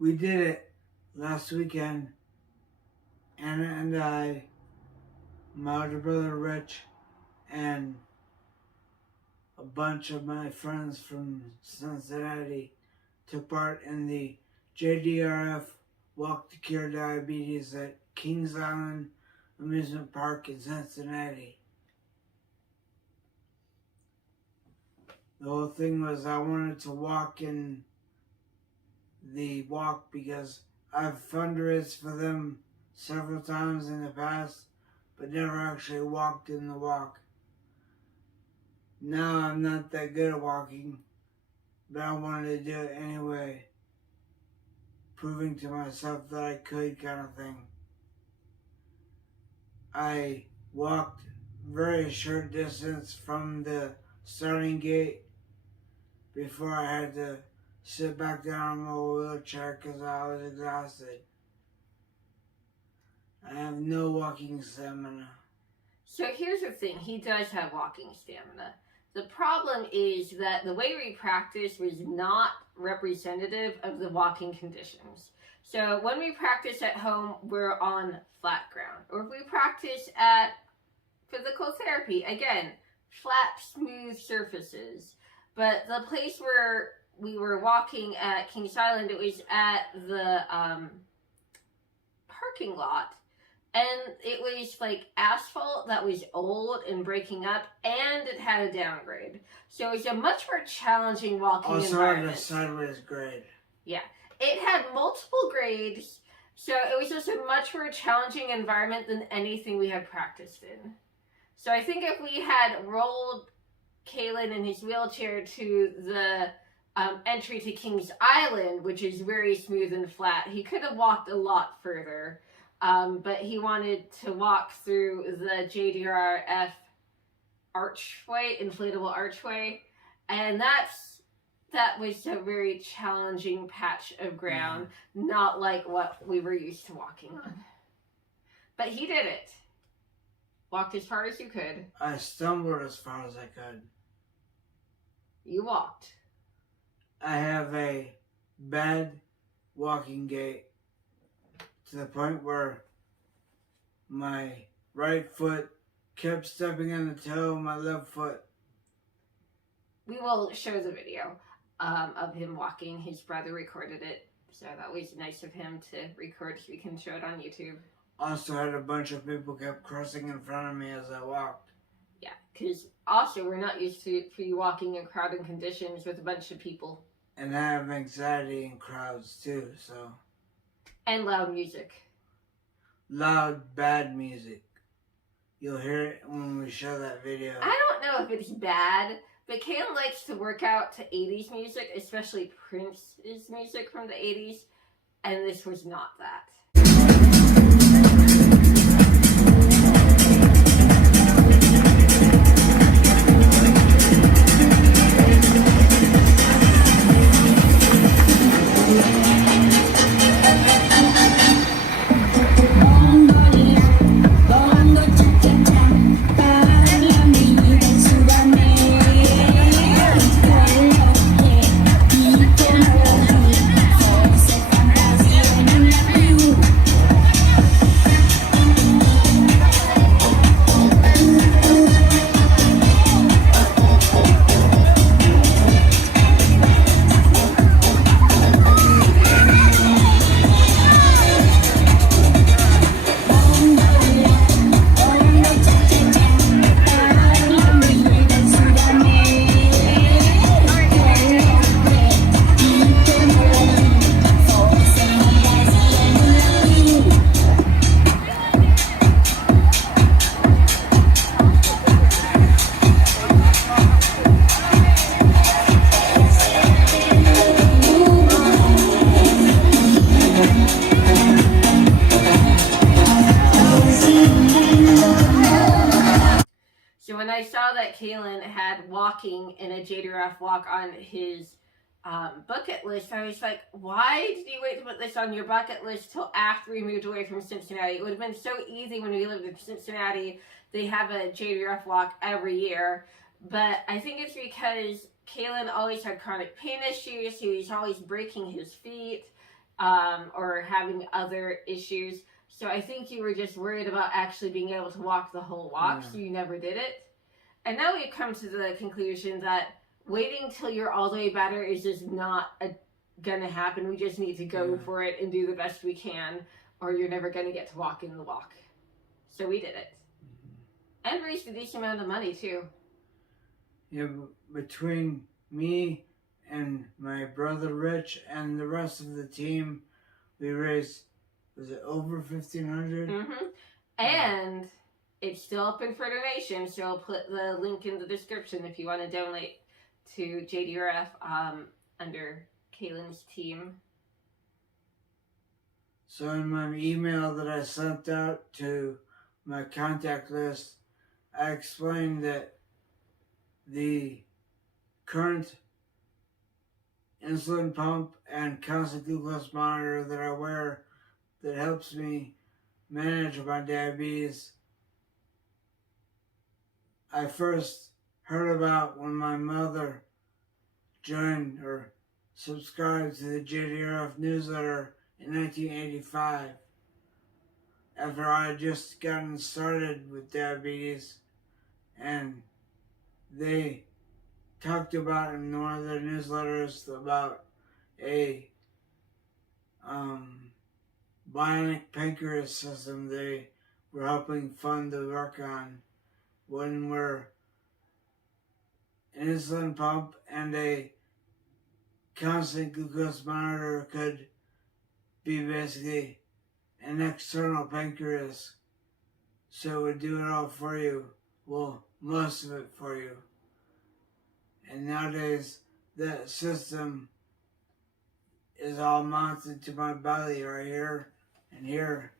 We did it last weekend. Anna and I, my older brother Rich, and a bunch of my friends from Cincinnati took part in the JDRF Walk to Cure Diabetes at Kings Island Amusement Park in Cincinnati. The whole thing was I wanted to walk in the walk because I've fundraised for them several times in the past, but never actually walked in the walk. Now I'm not that good at walking, but I wanted to do it anyway, proving to myself that I could, kind of thing. I walked very short distance from the starting gate before I had to sit back down in my wheelchair because I was exhausted. I have no walking stamina. So here's the thing, he does have walking stamina. The problem is that the way we practice was not representative of the walking conditions. So when we practice at home, we're on flat ground. Or if we practice at physical therapy, again, flat, smooth surfaces. But the place where we were walking at Kings Island, it was at the parking lot. And it was like asphalt that was old and breaking up, and it had a downgrade. So it was a much more challenging walking environment. Also had a sideways grade. Yeah. It had multiple grades, so it was just a much more challenging environment than anything we had practiced in. So I think if we had rolled Kalen in his wheelchair to the entry to Kings Island, which is very smooth and flat, he could have walked a lot further. But he wanted to walk through the JDRF archway, inflatable archway, and that was a very challenging patch of ground, not like what we were used to walking on. But he did it. Walked as far as you could. I stumbled as far as I could. You walked. I have a bad walking gait to the point where my right foot kept stepping on the toe of my left foot. We will show the video of him walking. His brother recorded it, so that was nice of him to record so we can show it on YouTube. Also had a bunch of people kept crossing in front of me as I walked. Yeah, because also we're not used to you walking in crowded conditions with a bunch of people. And I have anxiety in crowds too, so. And loud music. Loud, bad music. You'll hear it when we show that video. I don't know if it's bad, but Kalen likes to work out to 80s music, especially Prince's music from the 80s, and this was not that. So when I saw that Kalen had walking in a JDRF walk on his bucket list, I was like, why did you wait to put this on your bucket list till after we moved away from Cincinnati? It would have been so easy when we lived in Cincinnati. They have a JDRF walk every year. But I think it's because Kalen always had chronic pain issues. He was always breaking his feet. or having other issues. So I think you were just worried about actually being able to walk the whole walk, Yeah. so you never did it. And now we've come to the conclusion that waiting till you're all the way better is just not gonna happen. We just need to go for it and do the best we can, or you're never gonna get to walk in the walk. So we did it. And raised a decent amount of money too. Yeah, between me and my brother Rich and the rest of the team, we raised, was it over 1,500? Mm-hmm. And it's still open for donation, so I'll put the link in the description if you want to donate to JDRF under Kaylin's team. So in my email that I sent out to my contact list, I explained that the current insulin pump and constant glucose monitor that I wear that helps me manage my diabetes, I first heard about when my mother joined or subscribed to the JDRF newsletter in 1985 after I had just gotten started with diabetes, and they talked about in one of their newsletters about a bionic pancreas system they were helping fund the work on, one where an insulin pump and a constant glucose monitor could be basically an external pancreas, so it would do it all for you, well, most of it for you. And nowadays that system is all mounted to my belly right here and here,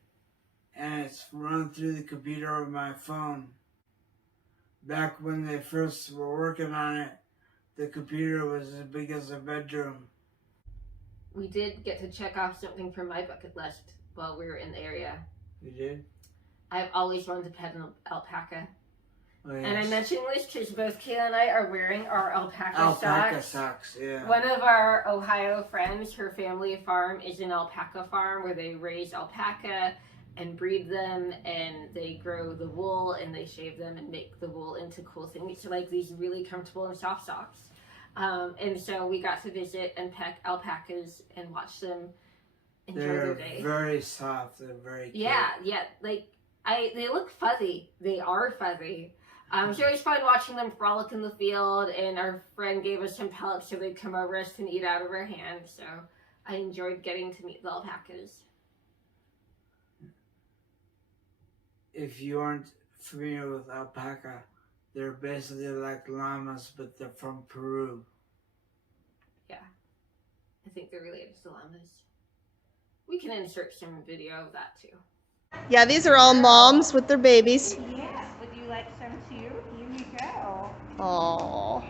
and it's run through the computer of my phone. Back when they first were working on it, the computer was as big as a bedroom. We did get to check off something from my bucket list while we were in the area. You did? I've always wanted to pet an alpaca. Oh, yes. And I mentioned this because both Kayla and I are wearing our alpaca socks. Yeah. One of our Ohio friends, her family farm is an alpaca farm where they raise alpaca and breed them, and they grow the wool and they shave them and make the wool into cool things. So like these really comfortable and soft socks. And so we got to visit and pet alpacas and watch them enjoy their day. They're very soft. They're very cute. Yeah. Like they look fuzzy. They are fuzzy. So it was fun watching them frolic in the field, and our friend gave us some pellets so they'd come over us and eat out of our hands. So I enjoyed getting to meet the alpacas. If you aren't familiar with alpaca, they're basically like llamas, but they're from Peru. Yeah, I think they're related to llamas. We can insert some video of that too. Yeah, these are all moms with their babies. Yes, would you like some too? Here you go. Aww.